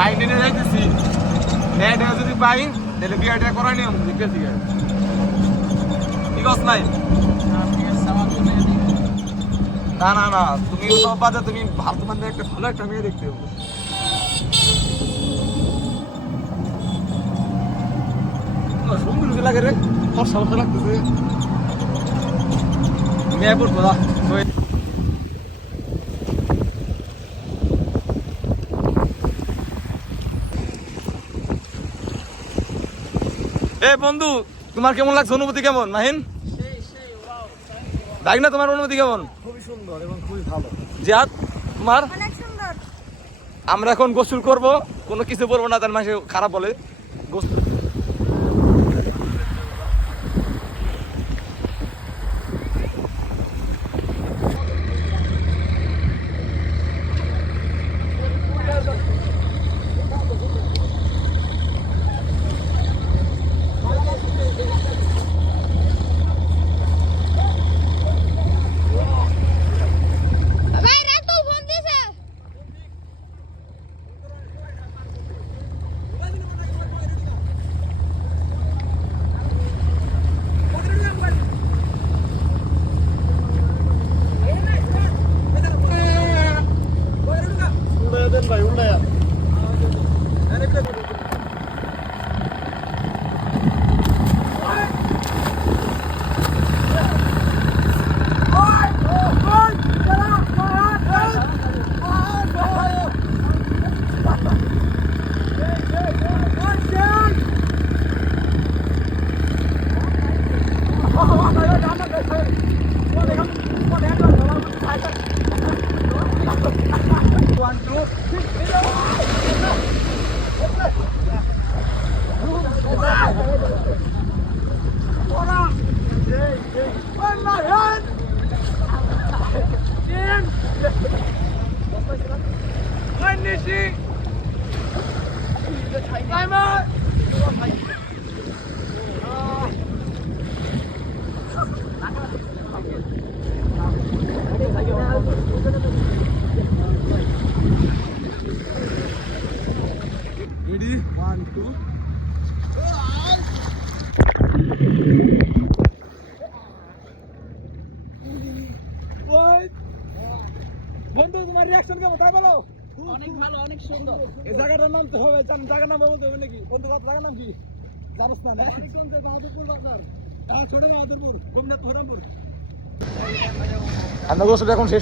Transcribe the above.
bike নিয়ে যাইতেছি net যদি পাই তাহলে বিয়াটা করাই নিয়ম দেখতেছি ঠিক আছে নাই না না না তুমি সব বাদে তুমি ভালো মানে একটা ভালো একটা মেয়ে দেখতে হবে সুন্দর লাগে রে ফর্সা ফর্সা লাগতেছে মেয়ে পড়তো না এ বন্ধু তোমার কেমন লাগছে অনুভূতি কেমন মাহিন দেখ না তোমার অনুভূতি কেমন খুবই সুন্দর এবং খুবই ভালো জিয়াদ তোমার অনেক সুন্দর আমরা এখন গোসল করব কোনো কিছু বলবো না তার মাসে খারাপ বলে গোসল ভাই রাতুল ফোন দিছে উল্টায়া দেন ভাই উল্টায়া রেডি 1 2 বন্ধু তোমার রিঅ্যাকশন কেমন তাই বলো অনেক ভালো অনেক সুন্দর এই জায়গাটার নাম তো হবে জায়গার নাম বলতে হবে নাকি বন্ধু জায়গার নাম কি জানোস না কোন যে বাহাদুরপুর বাজার ছোট বাহাদুরপুর গোমনাথ প্রধানপুর আমরা গোসল এখন শেষ